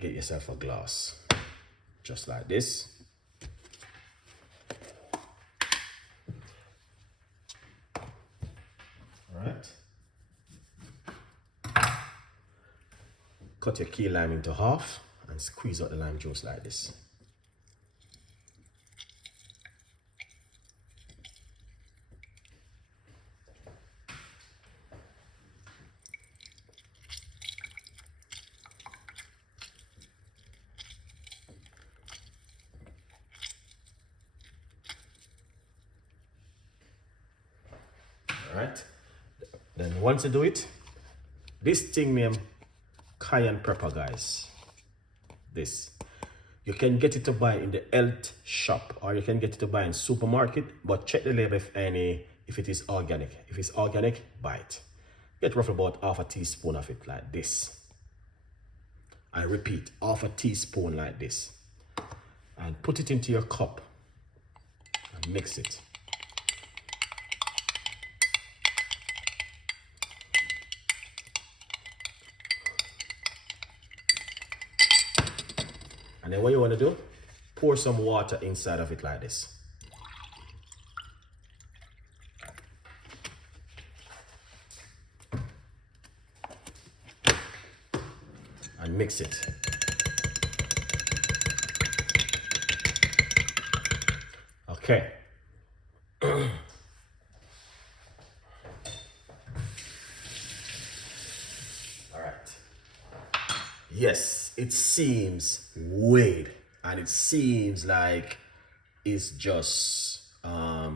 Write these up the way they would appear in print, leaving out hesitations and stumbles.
get yourself a glass, just like this. All right. Cut your key lime into half and squeeze out the lime juice like this. Alright, then once you do it, this thing named cayenne pepper, guys, this, you can get it to buy in the health shop or you can get it to buy in supermarket, but check the label if it is organic. If it's organic, buy it. Get roughly about half a teaspoon of it like this. I repeat, half a teaspoon like this, and put it into your cup and mix it. And then what you want to do, pour some water inside of it like this. And mix it. Okay. All right. Yes, it seems weird and it seems like it's just a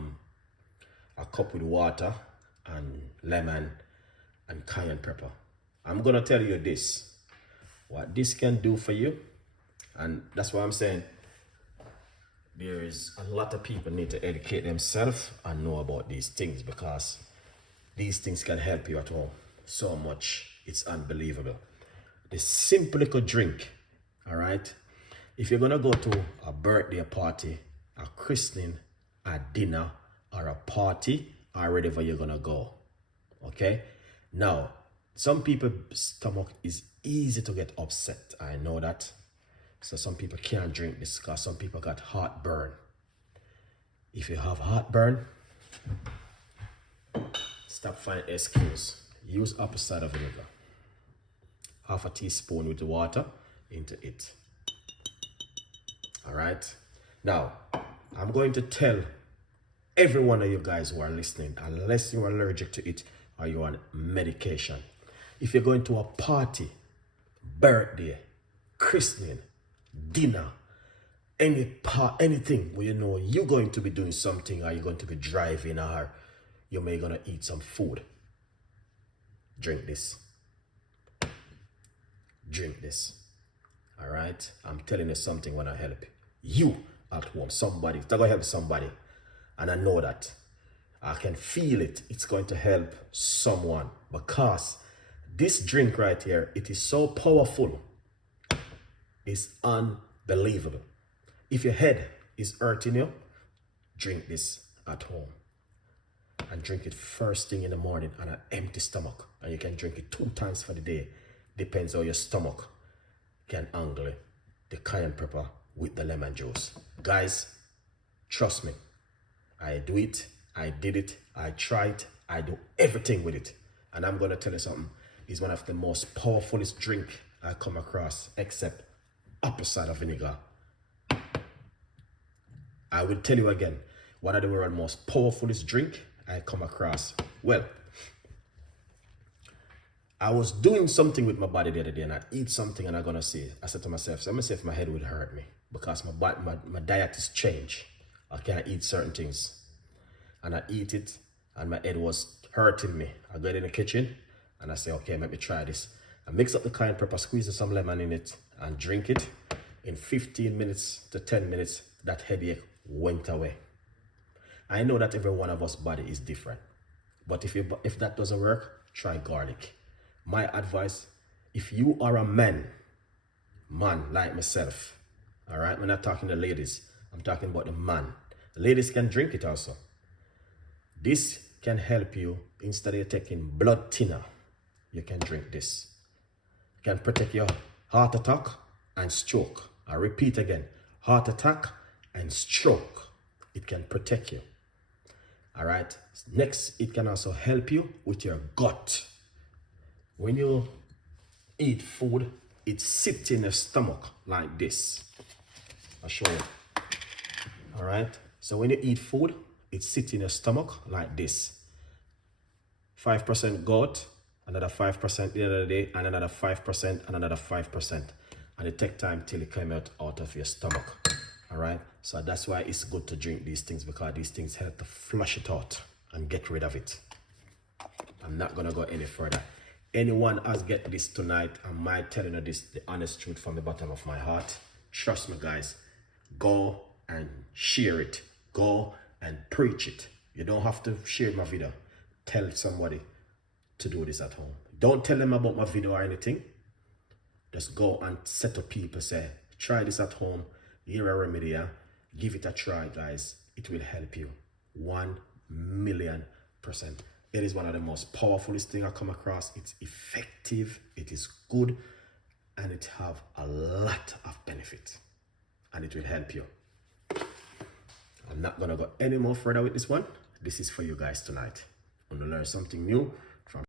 cup with water and lemon and cayenne pepper. I'm gonna tell you this, what this can do for you, and that's why I'm saying there is a lot of people need to educate themselves and know about these things, because these things can help you at home so much. It's unbelievable. The simple little drink, all right? If you're gonna go to a birthday party, a christening, a dinner, or a party, or wherever you're gonna go, okay? Now, some people's stomach is easy to get upset. I know that. So some people can't drink this because some people got heartburn. If you have heartburn, stop finding excuse. Use apple cider vinegar. Half a teaspoon with the water into it. All right. Now, I'm going to tell every one of you guys who are listening, unless you're allergic to it or you're on medication, if you're going to a party, birthday, christening, dinner, anything where you know you're going to be doing something, or you're going to be driving, or you may gonna eat some food, drink this. Drink this. All right, I'm telling you something when I help you at home. Somebody, it's gonna help somebody, and I know that I can feel it. It's going to help someone, because this drink right here, it is so powerful. It's unbelievable. If your head is hurting you, drink this at home, and drink it first thing in the morning on an empty stomach, and you can drink it 2 times for the day. Depends how your stomach can handle it. The cayenne pepper with the lemon juice. Guys, trust me. I do it. I did it. I tried. I do everything with it. And I'm going to tell you something. It's one of the most powerfulest drink I come across, except apple cider vinegar. I will tell you again, one of the world's most powerfulest drink I come across. Well, I was doing something with my body the other day, and I eat something, and I'm gonna say, I said to myself, let me see if my head would hurt me, because my diet is changed. I can't eat certain things, and I eat it, and my head was hurting me. I go in the kitchen, and I say, okay, let me try this. I mix up the cayenne pepper, squeeze some lemon in it, and drink it. In 15 minutes to 10 minutes, that headache went away. I know that every one of us body is different, but if that doesn't work, try garlic. My advice, if you are a man like myself, all right, we're not talking to ladies, I'm talking about the man. The ladies can drink it also. This can help you. Instead of taking blood thinner, you can drink this. It can protect your heart attack, and stroke. I repeat again, heart attack and stroke. It can protect you. All right. Next, it can also help you with your gut. When you eat food, it sits in your stomach like this. I'll show you. All right. So when you eat food, it sits in your stomach like this. 5% gut, another 5% the other day, and another 5%, and another 5%. And it takes time till it comes out of your stomach. All right. So that's why it's good to drink these things, because these things help to flush it out and get rid of it. I'm not gonna go any further. Anyone has get this tonight, am I telling you this, the honest truth from the bottom of my heart? Trust me, guys. Go and share it. Go and preach it. You don't have to share my video. Tell somebody to do this at home. Don't tell them about my video or anything. Just go and set up people, say, try this at home. Here a remedy, yeah? Give it a try, guys. It will help you 1,000,000%. It is one of the most powerfulest things I come across. It's effective, it is good, and it have a lot of benefit. And it will help you. I'm not gonna go any more further with this one. This is for you guys tonight. Want to learn something new?